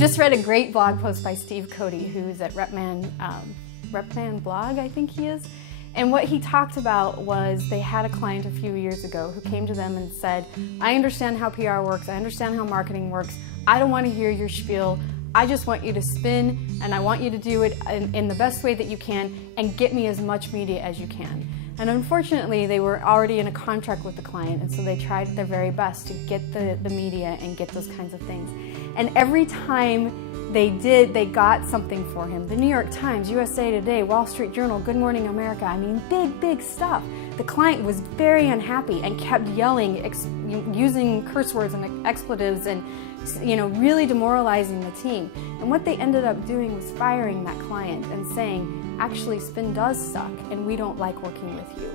just read a great blog post by Steve Cody, who's at Repman blog, I think he is. And what he talked about was they had a client a few years ago who came to them and said, I understand how PR works, I understand how marketing works, I don't want to hear your spiel, I just want you to spin and I want you to do it in the best way that you can and get me as much media as you can. And unfortunately, they were already in a contract with the client, and so they tried their very best to get the media and get those kinds of things. And every time they did, they got something for him. The New York Times, USA Today, Wall Street Journal, Good Morning America, I mean, big stuff. The client was very unhappy and kept yelling, using curse words and expletives and really demoralizing the team. And what they ended up doing was firing that client and saying, actually, spin does suck and we don't like working with you.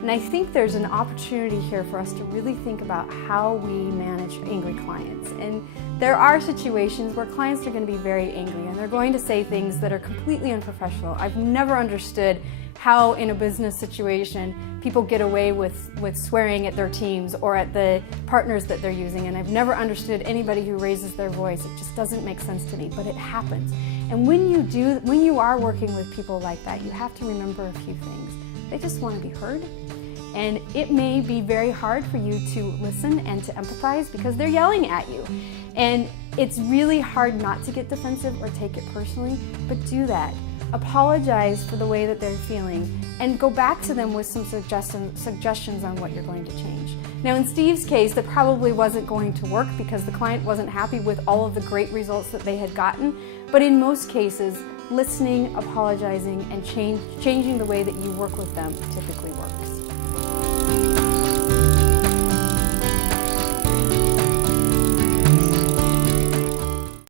And I think there's an opportunity here for us to really think about how we manage angry clients. And there are situations where clients are going to be very angry and they're going to say things that are completely unprofessional. I've never understood how in a business situation people get away with swearing at their teams or at the partners that they're using, and I've never understood anybody who raises their voice. It just doesn't make sense to me, but it happens. And when you are working with people like that, you have to remember a few things. They just want to be heard. And it may be very hard for you to listen and to empathize because they're yelling at you. And it's really hard not to get defensive or take it personally, but do that. Apologize for the way that they're feeling and go back to them with some suggestions on what you're going to change. Now in Steve's case, that probably wasn't going to work because the client wasn't happy with all of the great results that they had gotten, but in most cases, listening, apologizing, and changing the way that you work with them typically works.